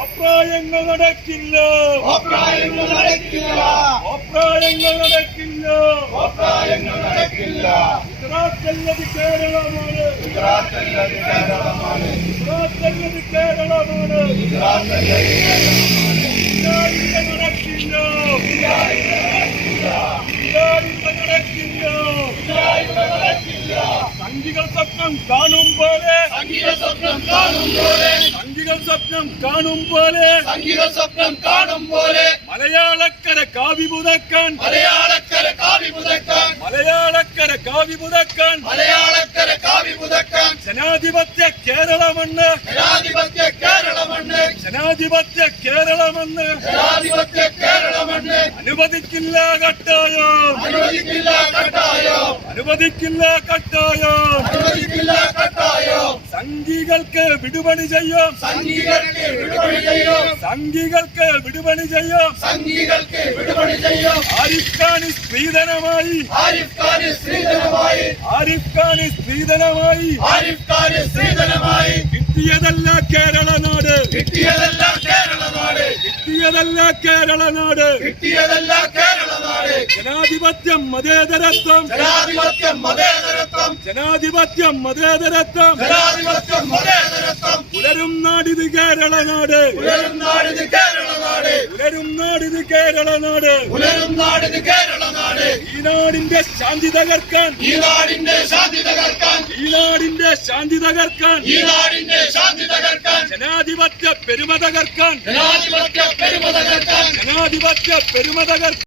അപ്രായങ്ങൾ നടക്കില്ല അഭിപ്രായങ്ങൾ നടക്കില്ല അപ്രായങ്ങൾ നടക്കില്ല അഭിപ്രായങ്ങൾ നടക്കില്ല ഗുജറാത്തല്ലത് കേരളമാണ്. ഗുജറാത്തല്ലത് കേരളമാണ്. ഗുജറാത്തല്ലത് കേരളമാണ്. ഗുജറാത്തല്ലത് കേരളമാണ്. സംഘികൾ സ്വപ്നം കാണും പോലെ സംഗീത സ്വപ്നം കാണും പോലെ സംഘികൾ സ്വപ്നം കാണും പോലെ സംഗീത സ്വപ്നം കാണും പോലെ മലയാളക്കര കാവി പുതക്കാൻ മലയാളക്കര കാവി പുതക്കാൻ മലയാളക്കര കാവി പുതക്കാൻ. മലയാളക്കര കാവി പുതക്കാൻ. ജനാധിപത്യ കേരളമണ്ണ് ജനാധിപത്യ കേരളമണ്ണ് ജനാധിപത്യ കേരളമെന്ന്. ജനാധിപത്യ കേരളമണ്ണ് അനുവദിക്കില്ല കട്ടായോ. അനുവദിക്കില്ല കട്ടായോ. അനുവദിക്കില്ല കട്ടായോ. അനുവദിക്കില്ല കട്ടായോ. സംഘികൾക്ക് വിടുപണി ചെയ്യും. സംഘികൾക്ക് വിടുപണി ചെയ്യും. സംഘികൾക്ക് വിടുപണി ചെയ്യും. സംഘികൾക്ക് വിടുപണി ചെയ്യും ആരിഫ് ഖാന് സ്ത്രീധനമായി. ആരിഫ് ഖാന് സ്ത്രീധനമായി. ആരിഫ് ഖാന് സ്ത്രീധനമായി. ആരിഫ് ഖാന് സ്ത്രീധനമായി. കിട്ടിയതല്ല കേരള നാട്. കിട്ടിയതല്ല കേരള നാട്. കിട്ടിയതല്ല കേരള നാട്. കിട്ടിയതല്ല ജനാധിപത്യം മതേതരത്വം. ജനാധിപത്യം മതേതരത്വം. ജനാധിപത്യം മതേതരത്വം. ജനാധിപത്യം മതേതരത്വം. പുലരും നാടിത് കേരള നാട്. പുലരും നാടിത് കേരള നാട്. പുലരും നാടിത് കേരള നാട്. പുലരും നാടിത് കേരള നാട്. ഈ നാടിന്റെ ശാന്തി തകർക്കാൻ. ഈ നാടിന്റെ ശാന്തി തകർക്കാൻ. ഈ നാടിന്റെ ശാന്തി തകർക്കാൻ. ഈ നാടിന്റെ ശാന്തി തകർക്കാൻ. ജനാധിപത്യ പെരുമ തകർക്കാൻ. ജനാധിപത്യ പെരുമ തകർക്കാൻ. ജനാധിപത്യ പെരുമ തകർക്കാൻ